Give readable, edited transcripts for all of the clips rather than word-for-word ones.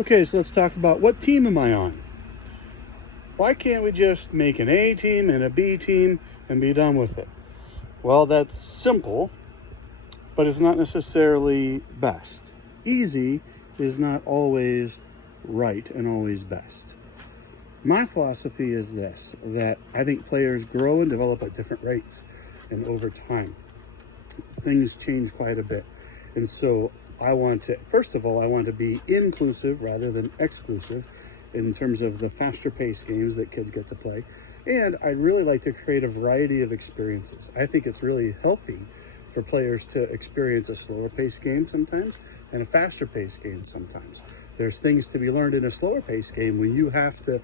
Okay, so let's talk about what team am I on? Why can't we just make an A team and a B team and be done with it? Well, that's simple, but it's not necessarily best. Easy is not always right and always best. My philosophy is this, that I think players grow and develop at different rates, and over time things change quite a bit. And so first of all, I want to be inclusive rather than exclusive in terms of the faster paced games that kids get to play. And I'd really like to create a variety of experiences. I think it's really healthy for players to experience a slower paced game sometimes and a faster paced game sometimes. There's things to be learned in a slower paced game when you have to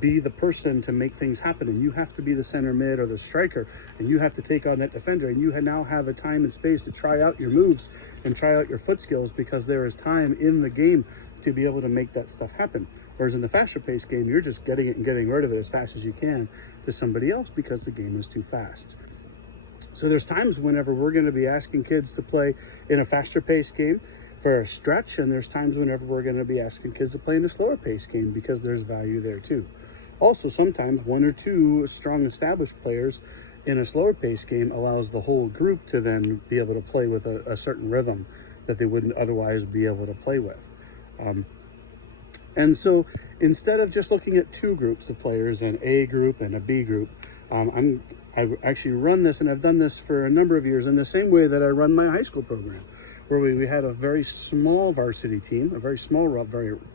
be the person to make things happen, and you have to be the center mid or the striker, and you have to take on that defender, and you now have a time and space to try out your moves and try out your foot skills because there is time in the game to be able to make that stuff happen. Whereas in the faster paced game, you're just getting it and getting rid of it as fast as you can to somebody else because the game is too fast. So there's times whenever we're going to be asking kids to play in a faster paced game for a stretch, and there's times whenever we're going to be asking kids to play in a slower paced game because there's value there too. Also, sometimes one or two strong established players in a slower paced game allows the whole group to then be able to play with a certain rhythm that they wouldn't otherwise be able to play with. And so instead of just looking at two groups of players, an A group and a B group, I actually run this, and I've done this for a number of years in the same way that I run my high school program, where we had a very small varsity team, a very small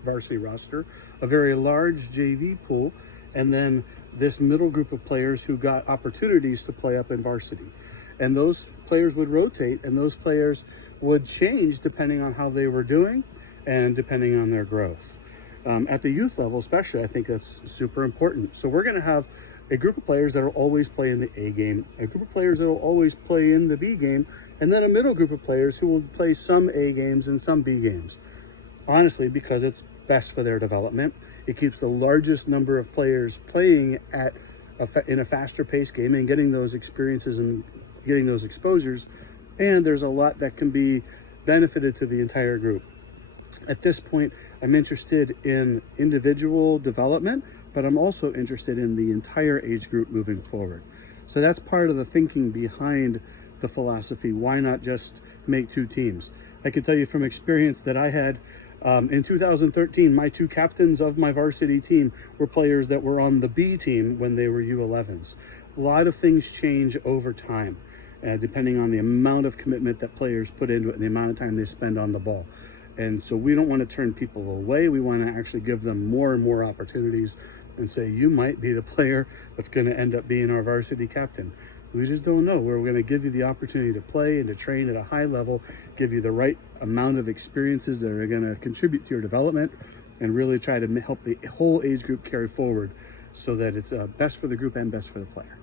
varsity roster, a very large JV pool, and then this middle group of players who got opportunities to play up in varsity. And those players would rotate, and those players would change depending on how they were doing and depending on their growth. At the youth level especially, I think that's super important. So we're going to have a group of players that will always play in the A game, a group of players that will always play in the B game, and then a middle group of players who will play some A games and some B games. Honestly, because it's best for their development. It keeps the largest number of players playing in a faster paced game and getting those experiences and getting those exposures. And there's a lot that can be benefited to the entire group. At this point, I'm interested in individual development, but I'm also interested in the entire age group moving forward. So that's part of the thinking behind the philosophy. Why not just make two teams? I can tell you from experience that I had in 2013, my two captains of my varsity team were players that were on the B team when they were U11s. A lot of things change over time, depending on the amount of commitment that players put into it and the amount of time they spend on the ball. And so we don't want to turn people away. We want to actually give them more and more opportunities and say, you might be the player that's going to end up being our varsity captain. We just don't know. We're going to give you the opportunity to play and to train at a high level, give you the right amount of experiences that are going to contribute to your development, and really try to help the whole age group carry forward so that it's best for the group and best for the player.